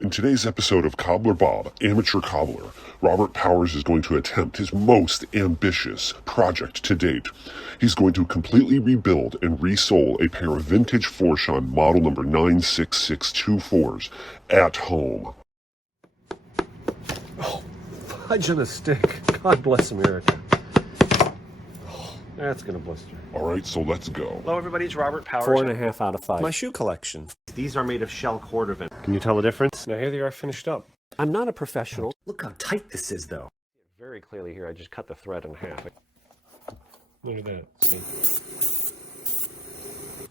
In today's episode of Cobbler Bob, Amateur Cobbler, Robert Powers is going to attempt his most ambitious project to date. He's going to completely rebuild and resole a pair of vintage Florsheim model number 96624s at home. Oh, fudge on a stick. God bless America. Oh, that's gonna blister. Alright, so let's go. Hello everybody, it's Robert Powers. 4.5 out of 5. My shoe collection. These are made of shell cordovan. Can you tell the difference? Now here they are finished up. I'm not a professional. Look how tight this is, though. Very clearly here, I just cut the thread in half. Look at that, see?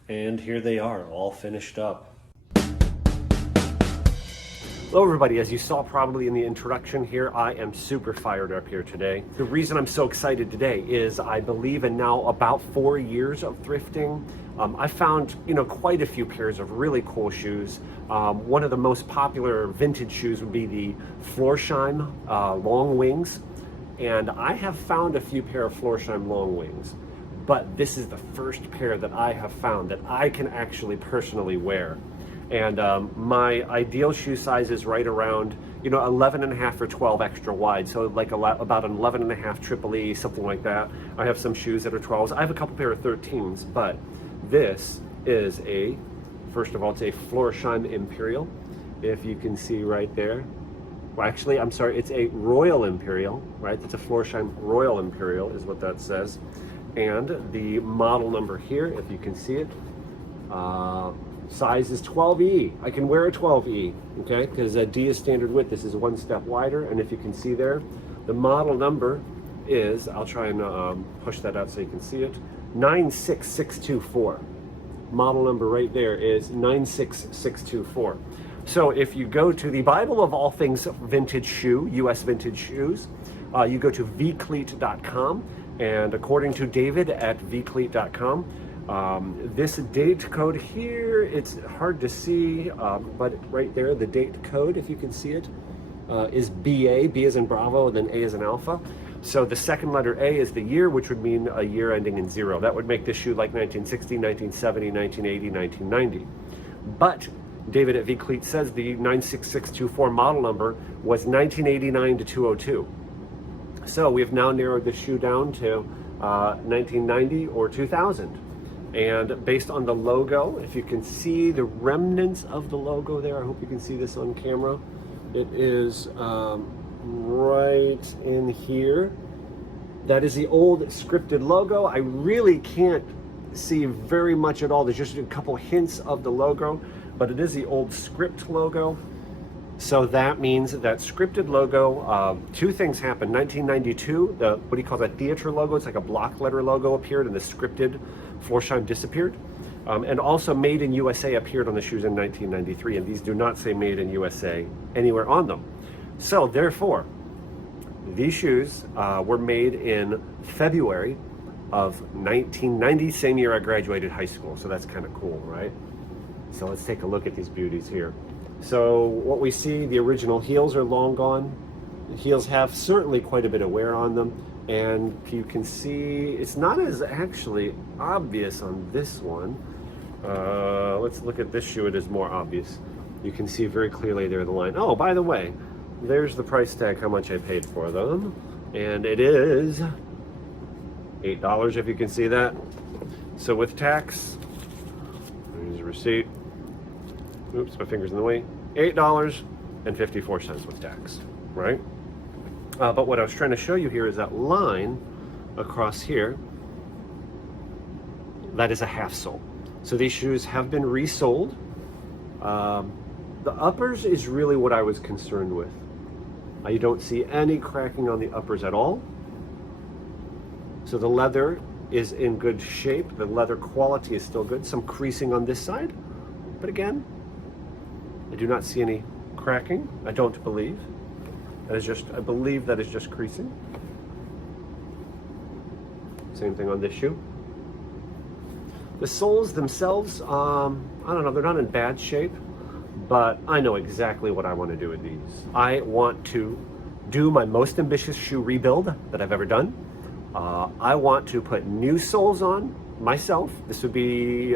And here they are, all finished up. Hello everybody, as you saw probably in the introduction here, I am super fired up here today. The reason I'm so excited today is I believe in now about 4 years of thrifting, I found, quite a few pairs of really cool shoes. One of the most popular vintage shoes would be the Florsheim long wings. And I have found a few pair of Florsheim long wings, but this is the first pair that I have found that I can actually personally wear. And my ideal shoe size is right around, 11.5 or 12 extra wide. So like about an 11.5 triple E, something like that. I have some shoes that are 12s. I have a couple pair of 13s, but this is first of all, it's a Florsheim Imperial. If you can see right there. Well, actually, I'm sorry, it's a Royal Imperial, right? It's a Florsheim Royal Imperial is what that says. And the model number here, if you can see it, size is 12E. I can wear a 12E, okay? Because D is standard width. This is one step wider, and if you can see there, the model number is, I'll try and push that out so you can see it, 96624. Model number right there is 96624. So if you go to the Bible of all things vintage shoe, US vintage shoes, you go to vcleat.com, and according to David at vcleat.com, this date code here, it's hard to see, but right there, the date code, if you can see it, is BA, B as in Bravo, and then A as in Alpha. So the second letter A is the year, which would mean a year ending in 0. That would make this shoe like 1960, 1970, 1980, 1990. But David at VCleat says the 96624 model number was 1989 to 202. So we have now narrowed the shoe down to 1990 or 2000. And based on the logo, if you can see the remnants of the logo there, I hope you can see this on camera. It is right in here. That is the old scripted logo. I really can't see very much at all. There's just a couple hints of the logo, but it is the old script logo. So that means that scripted logo, two things happened. 1992, what do you call that, theater logo? It's like a block letter logo appeared, and the scripted Florsheim disappeared. And also Made in USA appeared on the shoes in 1993, and these do not say Made in USA anywhere on them. So therefore, these shoes were made in February of 1990, same year I graduated high school. So that's kind of cool, right? So let's take a look at these beauties here. So what we see, the original heels are long gone. The heels have certainly quite a bit of wear on them. And you can see, it's not as actually obvious on this one. Let's look at this shoe, it is more obvious. You can see very clearly there the line. Oh, by the way, there's the price tag, how much I paid for them. And it is $8, if you can see that. So with tax, there's a receipt. Oops, my finger's in the way. $8.54 with tax, right? But what I was trying to show you here is that line across here. That is a half sole. So these shoes have been resoled. The uppers is really what I was concerned with. You don't see any cracking on the uppers at all. So the leather is in good shape. The leather quality is still good. Some creasing on this side, but again, I do not see any cracking. I don't believe. That is just, I believe that is just creasing. Same thing on this shoe. The soles themselves, I don't know, they're not in bad shape, but I know exactly what I want to do with these. I want to do my most ambitious shoe rebuild that I've ever done. I want to put new soles on myself. This would be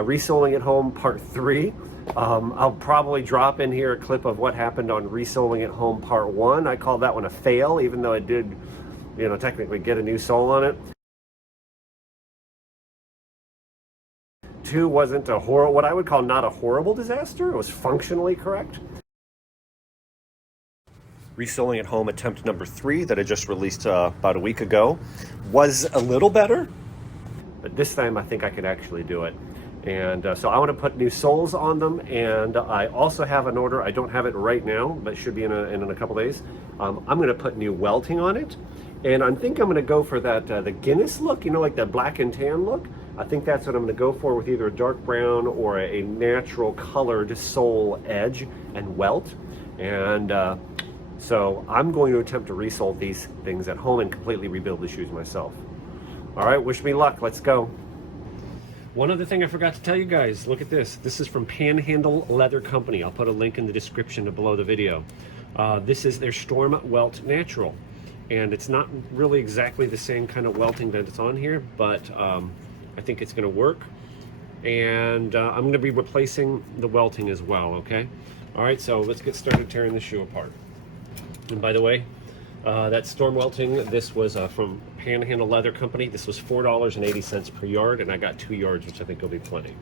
ReSoling at Home Part 3. I'll probably drop in here a clip of what happened on ReSoling at Home Part 1. I called that one a fail, even though it did, you know, technically get a new sole on it. 2 wasn't a what I would call not a horrible disaster. It was functionally correct. ReSoling at Home attempt number 3 that I just released about a week ago was a little better, but this time I think I could actually do it. And so I want to put new soles on them, and I also have an order. I don't have it right now, but it should be in a couple days. I'm going to put new welting on it, and I think I'm going to go for that the Guinness look, you know, like the black and tan look. I think that's what I'm going to go for, with either a dark brown or a natural colored sole edge and welt. And so I'm going to attempt to resole these things at home and completely rebuild the shoes myself. All right, wish me luck. Let's go. One other thing I forgot to tell you guys, look at this. This is from Panhandle Leather Company. I'll put a link in the description below the video. This is their Storm Welt Natural. And it's not really exactly the same kind of welting that it's on here, but I think it's gonna work. And I'm gonna be replacing the welting as well, okay? All right, so let's get started tearing the shoe apart. And by the way, that Storm Welting, this was from Panhandle Leather Company. This was $4.80 per yard, and I got 2 yards, which I think will be plenty.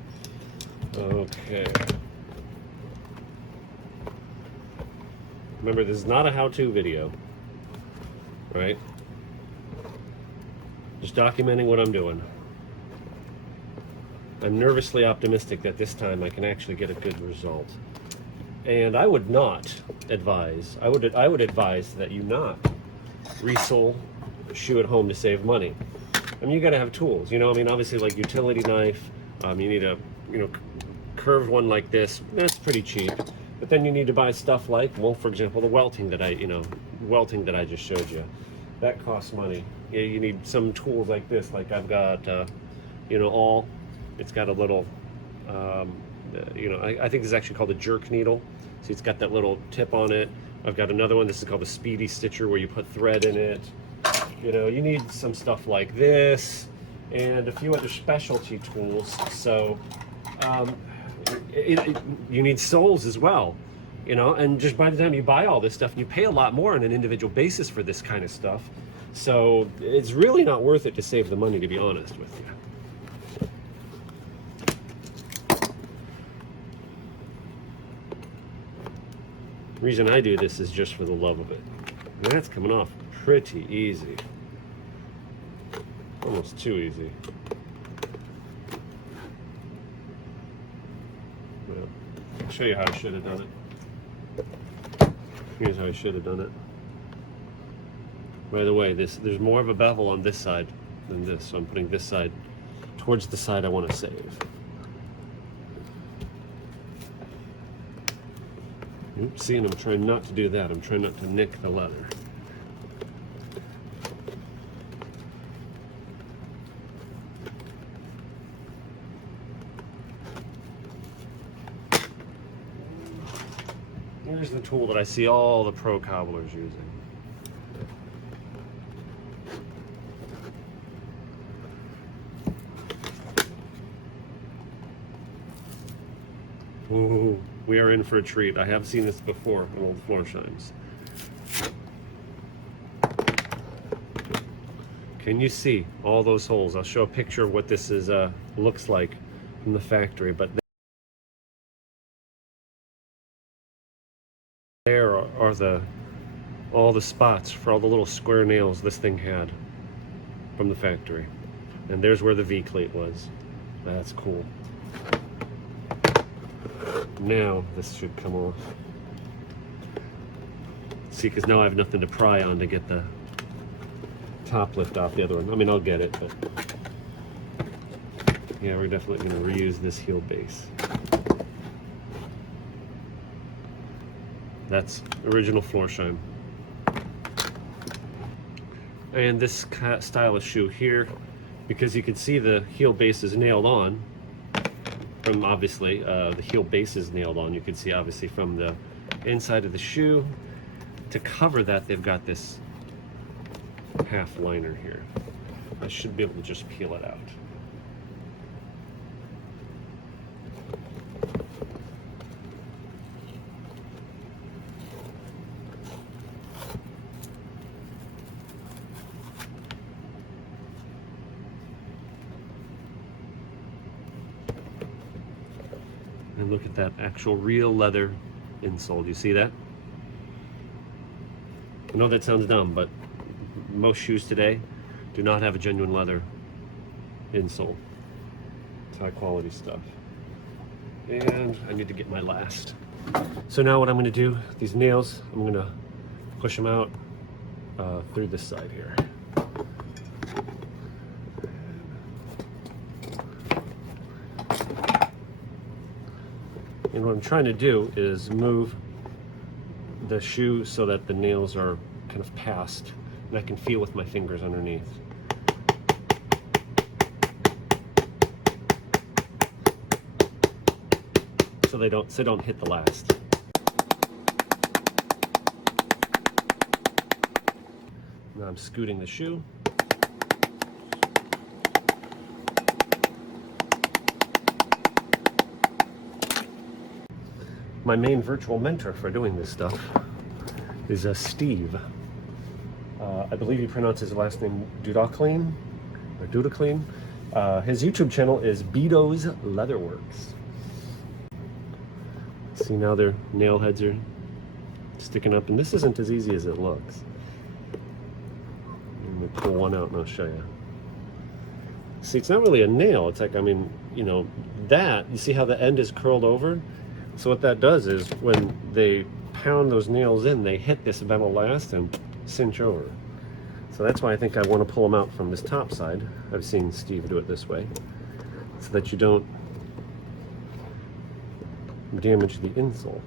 Okay. Remember, this is not a how-to video, right? Just documenting what I'm doing. I'm nervously optimistic that this time I can actually get a good result. And I would not advise, I would advise that you not resole a shoe at home to save money. I mean, you gotta have tools, you know, I mean, obviously like utility knife, you need a, you know, curved one like this, that's pretty cheap. But then you need to buy stuff like, well, for example, the welting that I just showed you. That costs money. You need some tools like this, like I've got, you know, it's got a little, you know, I think this is actually called a jerk needle. See, it's got that little tip on it. I've got another one, this is called a speedy stitcher, where you put thread in it. You know, you need some stuff like this and a few other specialty tools. So you need soles as well, you know, and just by the time you buy all this stuff, you pay a lot more on an individual basis for this kind of stuff. So it's really not worth it to save the money, to be honest with you. The reason I do this is just for the love of it. And that's coming off pretty easy. Almost too easy. Well, I'll show you how I should have done it. Here's how I should have done it. By the way, there's more of a bevel on this side than this, so I'm putting this side towards the side I want to save. Oops, see, and I'm trying not to do that. I'm trying not to nick the leather. Here's the tool that I see all the pro cobblers using. Ooh, we are in for a treat. I have seen this before in old Florsheims. Can you see all those holes? I'll show a picture of what this is looks like from the factory, but there are all the spots for all the little square nails this thing had from the factory. And there's where the V-plate was. That's cool. Now this should come off. See, because now I have nothing to pry on to get the top lift off the other one. I mean, I'll get it, but yeah, we're definitely going to reuse this heel base. That's original Florsheim. And this style of shoe here, because you can see the heel base is nailed on, from obviously the heel base is nailed on. You can see obviously from the inside of the shoe. To cover that, they've got this half liner here. I should be able to just peel it out. look at that actual real leather insole. Do you see that? I know that sounds dumb, but most shoes today do not have a genuine leather insole. It's high quality stuff. And I need to get my last. So now what I'm going to do, these nails, I'm going to push them out through this side here. And what I'm trying to do is move the shoe so that the nails are kind of past and I can feel with my fingers underneath. So they don't hit the last. Now I'm scooting the shoe. My main virtual mentor for doing this stuff is Steve. I believe he pronounces his last name Dudaclean or Dudaclean. His YouTube channel is Bedo's Leatherworks. See, now their nail heads are sticking up, and this isn't as easy as it looks. Let me pull one out and I'll show you. See, it's not really a nail. It's like, I mean, you know, that, you see how the end is curled over? So what that does is when they pound those nails in, they hit this metal last and cinch over. So that's why I think I want to pull them out from this top side. I've seen Steve do it this way, so that you don't damage the insole.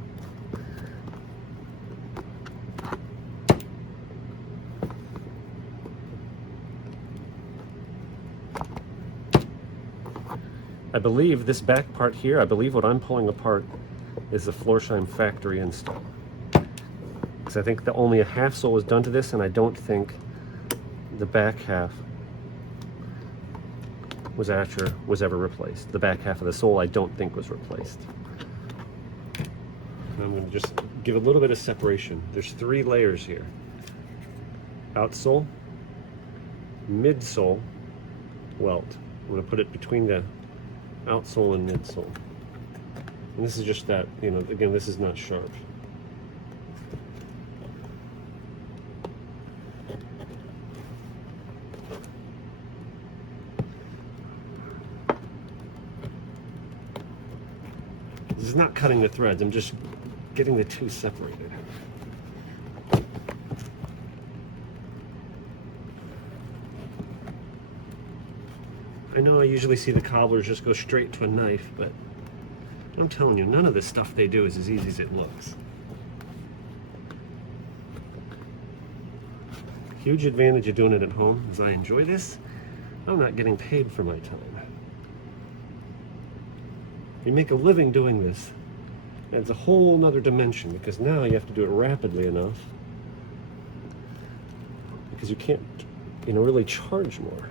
I believe this back part here, I believe what I'm pulling apart is the Florsheim factory install. Because I think that only a half sole was done to this, and I don't think the back half was ever replaced. The back half of the sole I don't think was replaced. And I'm going to just give a little bit of separation. There's 3 layers here. Outsole, midsole, welt. I'm going to put it between the outsole and midsole. And this is just that, you know, again, this is not sharp. This is not cutting the threads, I'm just getting the 2 separated. I know I usually see the cobblers just go straight to a knife, but I'm telling you, none of the stuff they do is as easy as it looks. Huge advantage of doing it at home is I enjoy this. I'm not getting paid for my time. You make a living doing this, adds a whole nother dimension, because now you have to do it rapidly enough because you can't, you know, really charge more.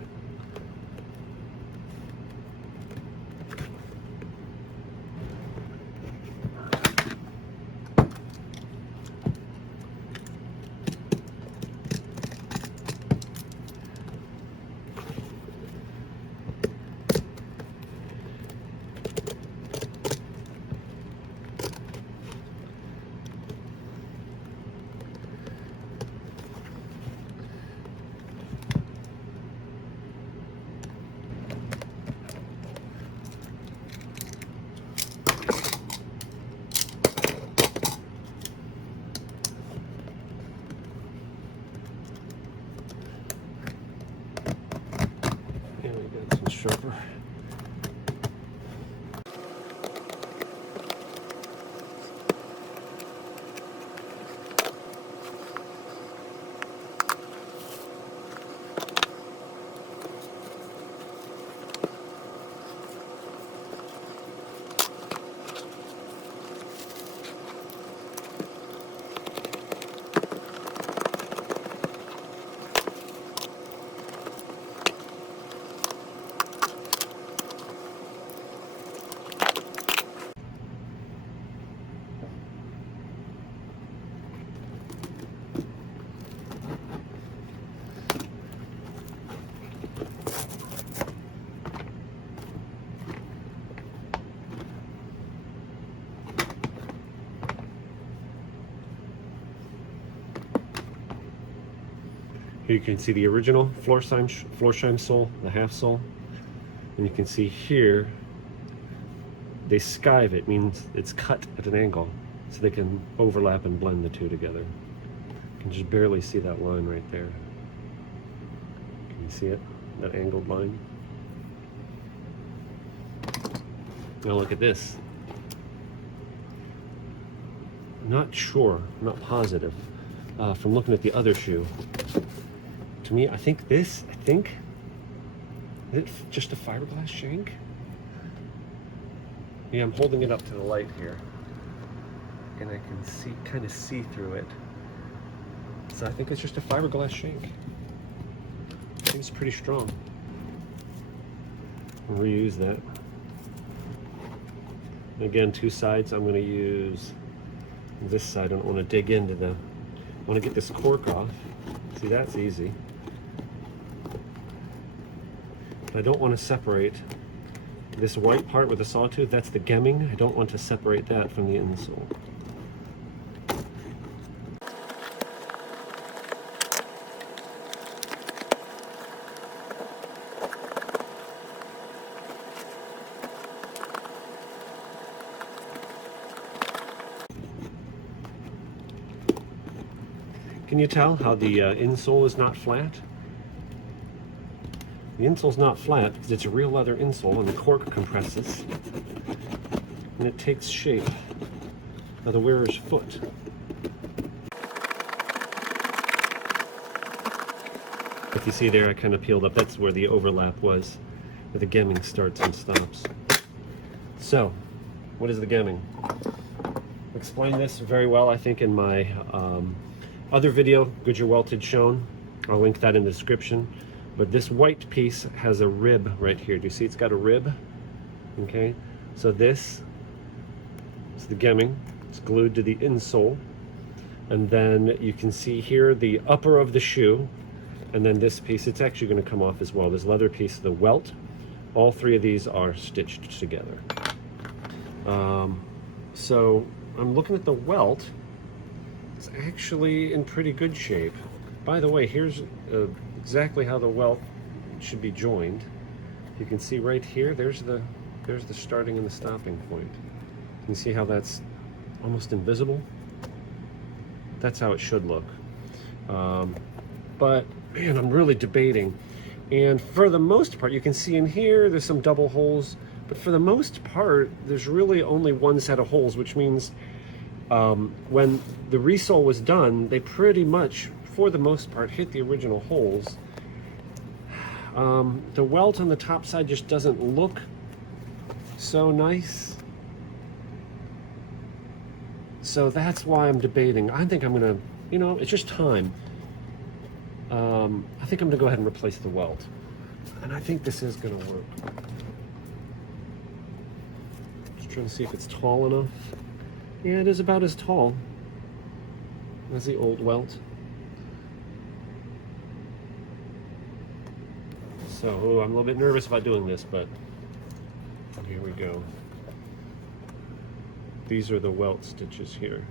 You can see the original Florsheim sole, the half sole, and you can see here they skive it, means it's cut at an angle, so they can overlap and blend the two together. You can just barely see that line right there. Can you see it? That angled line? Now look at this. I'm not sure, I'm not positive, from looking at the other shoe. To me, I think is it just a fiberglass shank? Yeah, I'm holding it up to the light here, and I can kind of see through it. So I think it's just a fiberglass shank. Seems pretty strong. I'll reuse that. Again, two sides. I'm going to use this side. I don't want to dig into I want to get this cork off. See, that's easy. But I don't want to separate this white part with the sawtooth. That's the gemming. I don't want to separate that from the insole. Can you tell how the insole is not flat? The insole's not flat because it's a real leather insole and the cork compresses and it takes shape of the wearer's foot. If you see there, I kind of peeled up. That's where the overlap was, where the gemming starts and stops. So, what is the gemming? I explained this very well, I think, in my other video, Goodyear Welted Shown. I'll link that in the description. But this white piece has a rib right here. Do you see it's got a rib? Okay, so this is the gemming. It's glued to the insole. And then you can see here the upper of the shoe. And then this piece, it's actually going to come off as well. This leather piece, the welt. All three of these are stitched together. So I'm looking at the welt. It's actually in pretty good shape. By the way, here's exactly how the welt should be joined. You can see right here, there's the starting and the stopping point. You can see how that's almost invisible. That's how it should look. But man, I'm really debating. And for the most part, you can see in here, there's some double holes, but for the most part, there's really only one set of holes, which means when the ReSole was done, they pretty much, for the most part, hit the original holes. The welt on the top side just doesn't look so nice. So that's why I'm debating. I think I'm gonna, it's just time. I think I'm gonna go ahead and replace the welt. And I think this is gonna work. Just trying to see if it's tall enough. Yeah, it is about as tall as the old welt. So, I'm a little bit nervous about doing this, but here we go. These are the welt stitches here.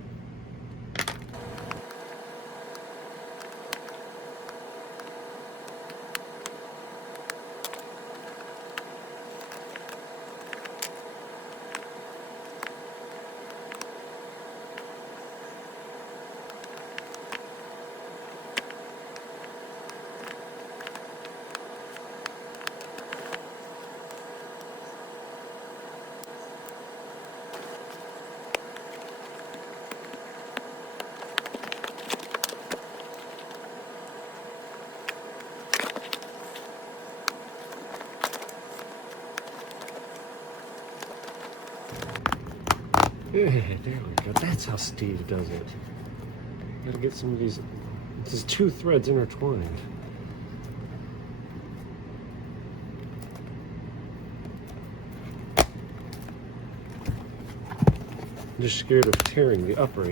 Yeah, there we go. That's how Steve does it. Gotta get some of these. This is two threads intertwined. I'm just scared of tearing the upper,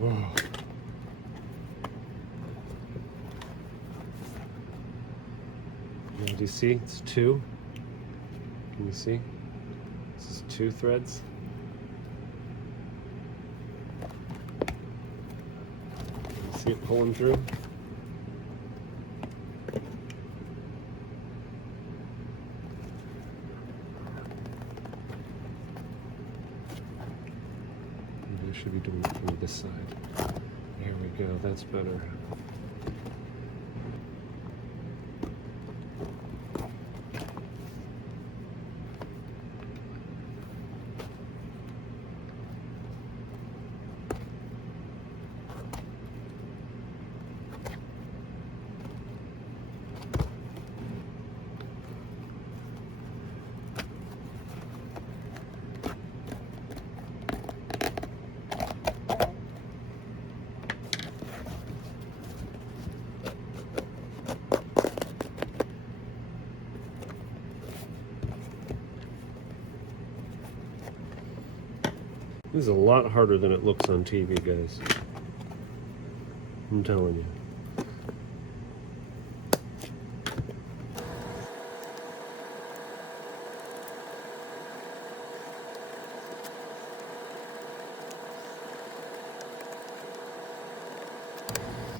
Whoa. Do you see? It's 2. Can you see? This is 2 threads. See it pulling through? Maybe I should be doing it from this side. There we go, that's better. This is a lot harder than it looks on TV, guys. I'm telling you.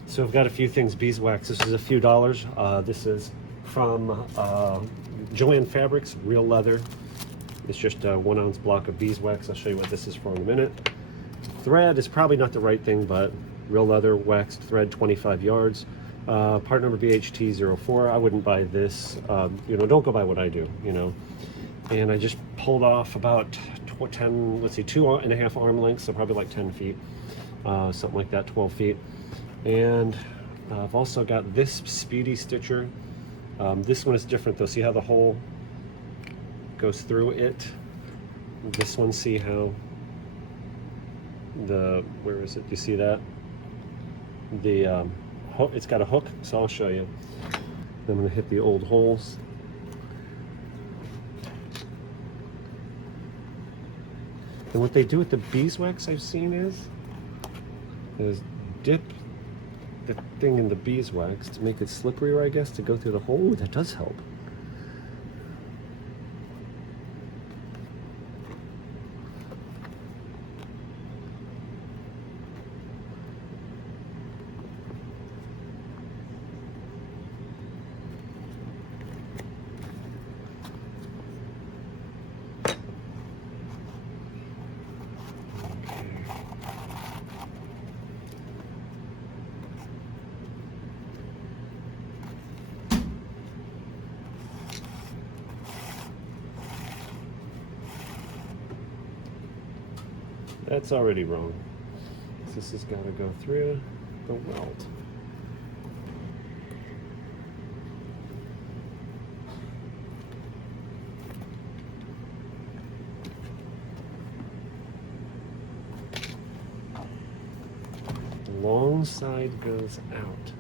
So I've got a few things beeswax. This is a few dollars. This is from Joanne Fabrics, real leather. It's just a 1 ounce block of beeswax. I'll show you what this is for in a minute. Thread is probably not the right thing, but real leather waxed thread, 25 yards. Part number BHT04. I wouldn't buy this. You know, don't go by what I do, you know. And I just pulled off about 10, let's see, 2.5 arm lengths, so probably like 10 feet, something like that, 12 feet. And I've also got this Speedy stitcher. This one is different though. See how the hole goes through it? This one, see how the, where is it? Do you see that? The hook, it's got a hook, so I'll show you. I'm gonna hit the old holes. And what they do with the beeswax I've seen is dip the thing in the beeswax to make it slipperier, I guess, to go through the hole. Ooh, that does help. That's already wrong. This has got to go through the welt. The long side goes out.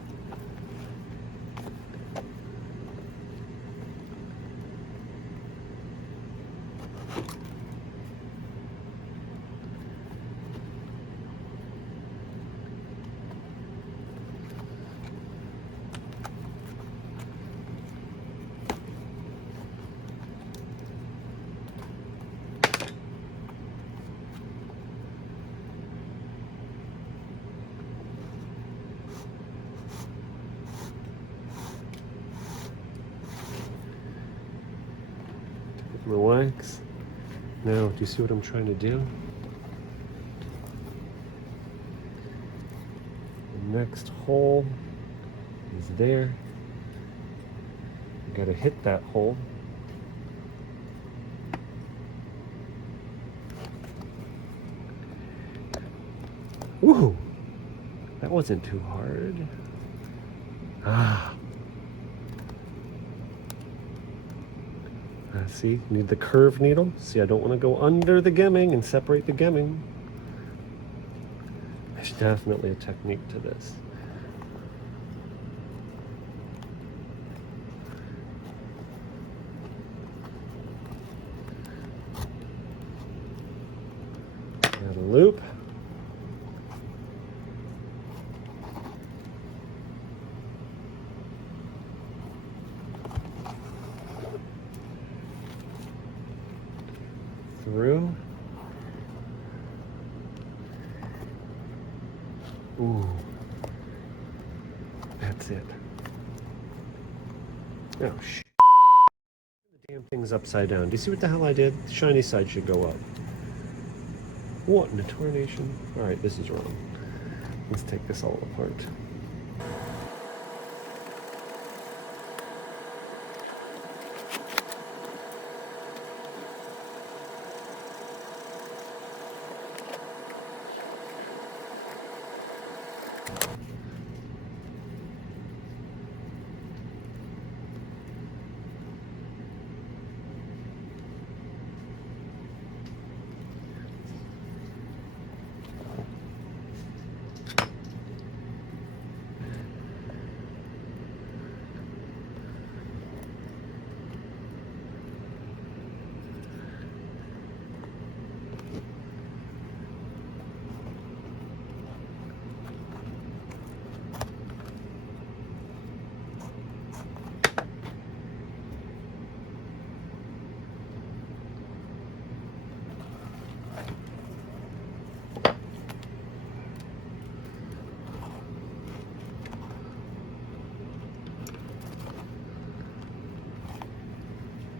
The wax. Now, do you see what I'm trying to do? The next hole is there. You gotta hit that hole. Woohoo! That wasn't too hard. Ah. See, need the curved needle. See, I don't want to go under the gemming and separate the gemming. There's definitely a technique to this. Add a loop. Ooh. That's it. Oh, shit. The damn thing's upside down. Do you see what the hell I did? The shiny side should go up. What in a tarnation? Alright, this is wrong. Let's take this all apart.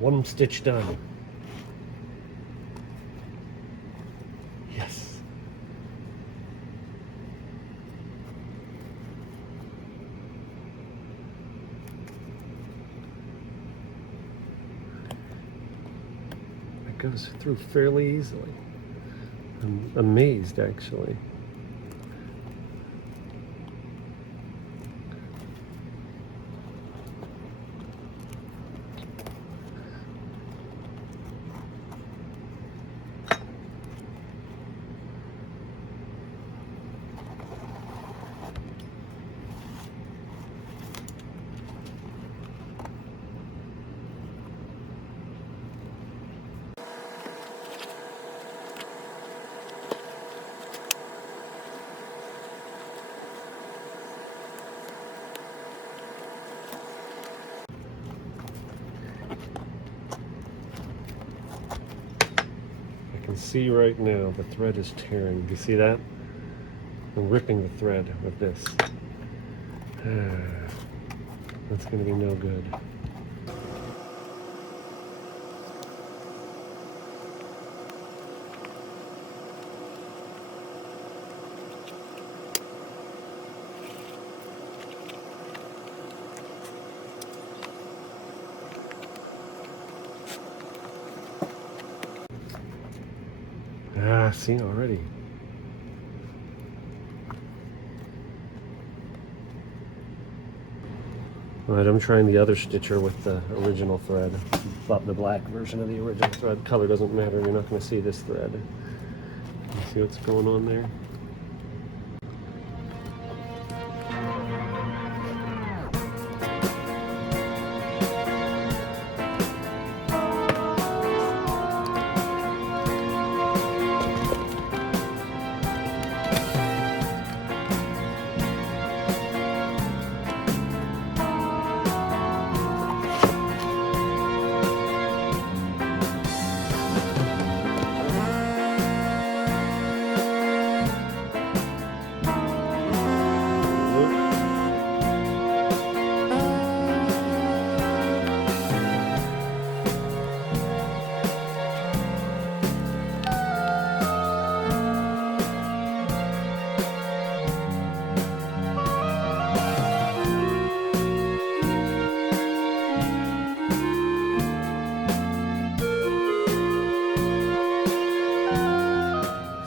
One stitch done. Yes. It goes through fairly easily. I'm amazed, actually. See right now the thread is tearing. Do you see that? I'm ripping the thread with this. That's going to be no good. See already. Alright, I'm trying the other stitcher with the original thread. The black version of the original thread. Color doesn't matter, you're not going to see this thread. You see what's going on there?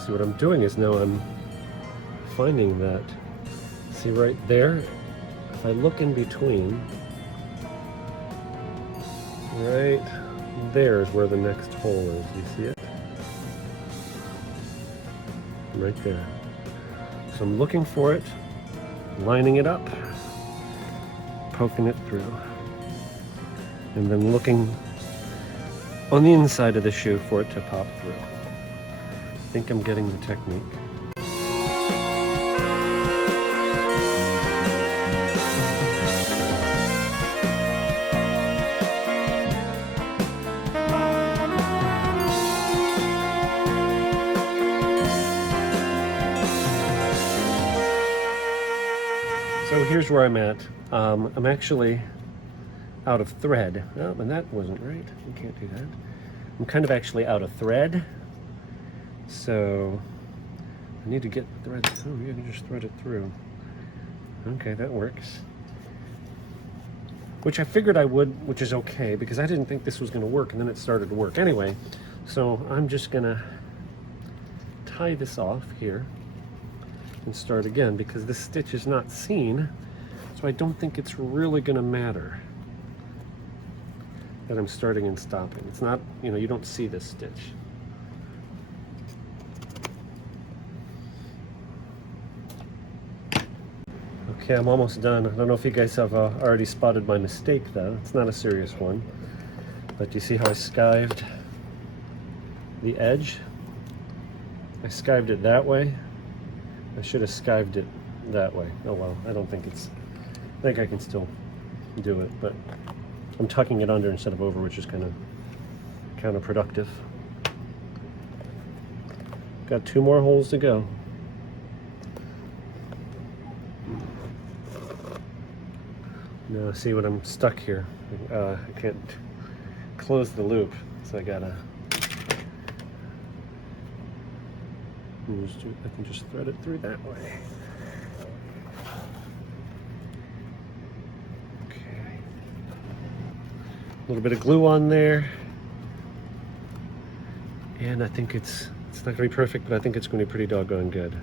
What I'm doing is now I'm finding that, see right there, if I look in between, right there is where the next hole is. Do you see it? Right there. So I'm looking for it, lining it up, poking it through, and then looking on the inside of the shoe for it to pop through. I think I'm getting the technique. So here's where I'm at. I'm actually out of thread. Oh, and that wasn't right. You can't do that. I'm kind of actually out of thread. So I need to get thread. Oh, you can just thread it through. Okay, that works. Which I figured I would, which is okay, because I didn't think this was going to work, and then it started to work. Anyway, so I'm just going to tie this off here and start again, because this stitch is not seen, so I don't think it's really going to matter that I'm starting and stopping. It's not, you know, you don't see this stitch. Okay, I'm almost done. I don't know if you guys have already spotted my mistake though. It's not a serious one. But you see how I skived the edge? I skived it that way. I should have skived it that way. Oh well, I don't think it's, I think I can still do it, but I'm tucking it under instead of over, which is kind of counterproductive. Got 2 more holes to go. Now see what I'm stuck here. I can't close the loop, so I gotta. I can just thread it through that way. Okay. A little bit of glue on there, and I think it's not gonna be perfect, but I think it's gonna be pretty doggone good.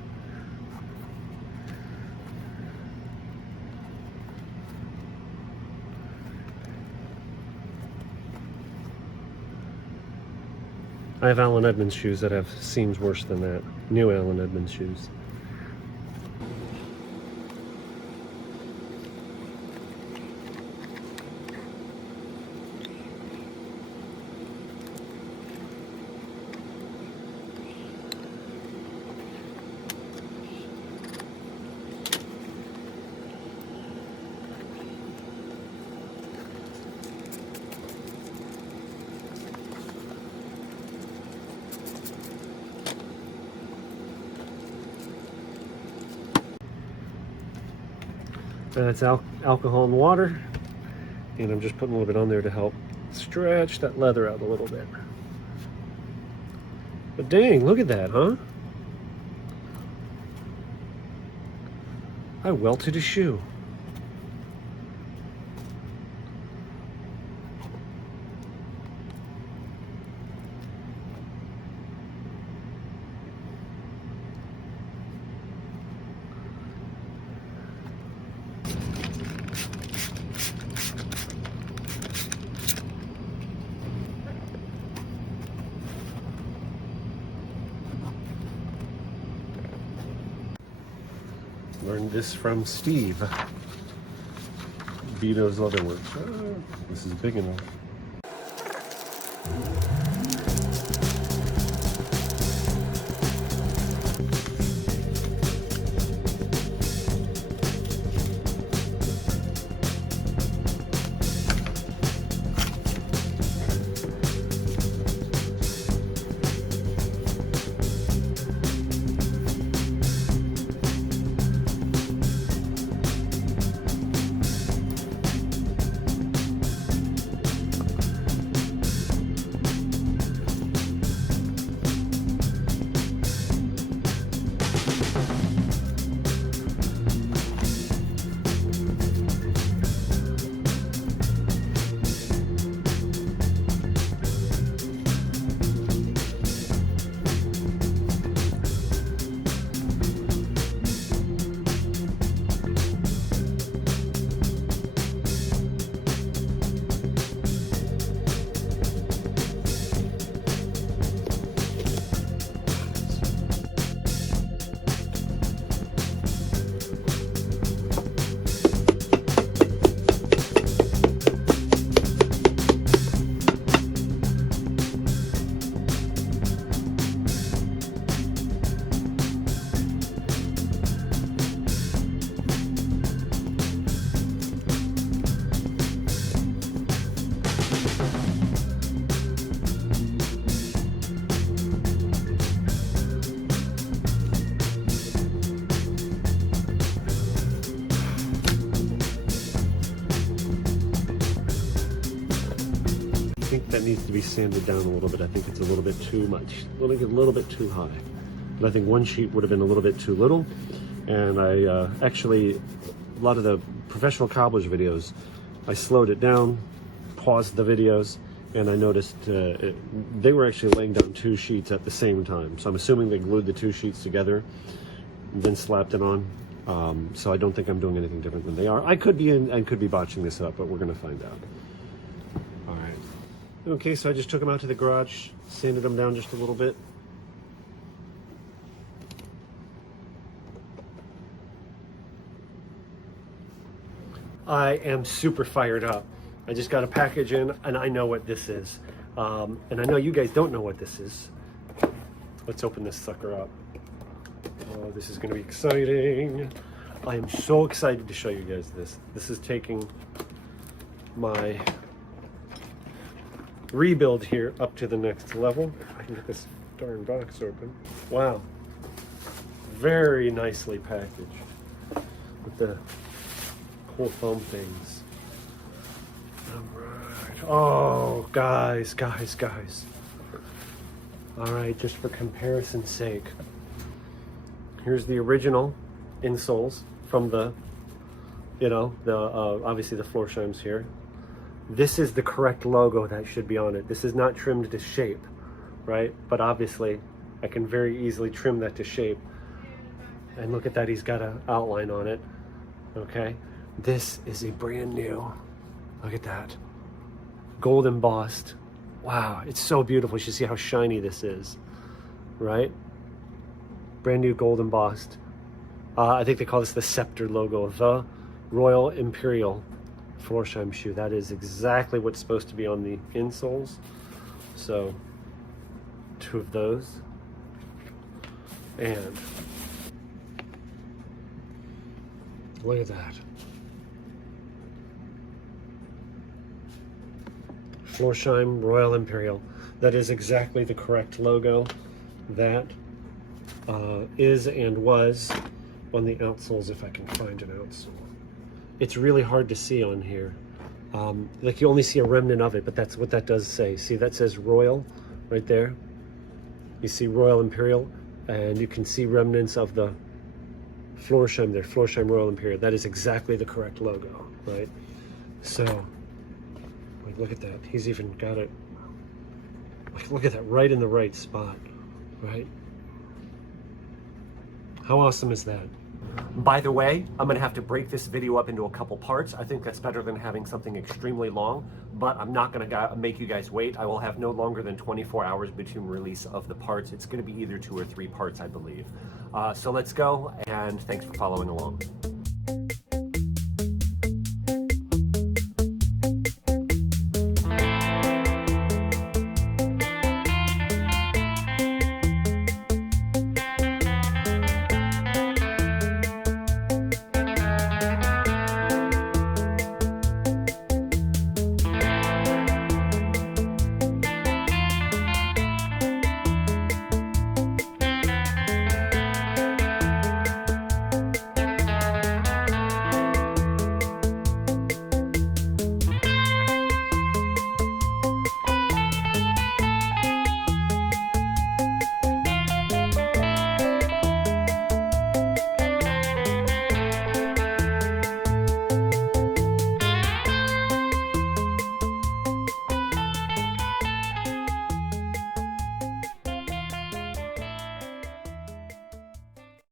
I have Allen Edmonds shoes that have seams worse than that. New Allen Edmonds shoes. That's alcohol and water, and I'm just putting a little bit on there to help stretch that leather out a little bit. But dang, look at that, huh? I welted a shoe. Learned this from Steve. Bedo's Leatherworks. Oh, this is big enough. think that needs to be sanded down a little bit. I think it's a little bit too much, a little bit too high. But I think one sheet would have been a little bit too little. And I actually, a lot of the professional cobblers videos, I slowed it down, paused the videos, and I noticed they were actually laying down 2 sheets at the same time. So I'm assuming they glued the 2 sheets together and then slapped it on. So I don't think I'm doing anything different than they are. I could be botching this up, but we're gonna find out. All right. Okay, so I just took them out to the garage, sanded them down just a little bit. I am super fired up. I just got a package in and I know what this is. And I know you guys don't know what this is. Let's open this sucker up. Oh, this is gonna be exciting. I am so excited to show you guys this. This is taking my rebuild here up to the next level. If I can get this darn box open. Wow. Very nicely packaged with the cool foam things. All right. Oh, guys. All right, just for comparison's sake, here's the original insoles from the, obviously the Florsheims here. This is the correct logo that should be on it. This is not trimmed to shape, right? But obviously, I can very easily trim that to shape. And look at that, he's got an outline on it, okay? This is a brand new, look at that, gold embossed. Wow, it's so beautiful. You should see how shiny this is, right? Brand new gold embossed. I think they call this the scepter logo, the Royal Imperial Florsheim shoe. That is exactly what's supposed to be on the insoles. So, 2 of those. And look at that. Florsheim Royal Imperial. That is exactly the correct logo. That is and was on the outsoles, if I can find an outsole. It's really hard to see on here. Like you only see a remnant of it, but that's what that does say. See, that says Royal right there. You see Royal Imperial, and you can see remnants of the Florsheim there, Florsheim Royal Imperial. That is exactly the correct logo, right? So, like, look at that. He's even got it. Like, look at that, right in the right spot, right? How awesome is that? By the way, I'm gonna have to break this video up into a couple parts. I think that's better than having something extremely long, but I'm not gonna make you guys wait. I will have no longer than 24 hours between release of the parts. It's gonna be either 2 or 3 parts, I believe. So let's go, and thanks for following along.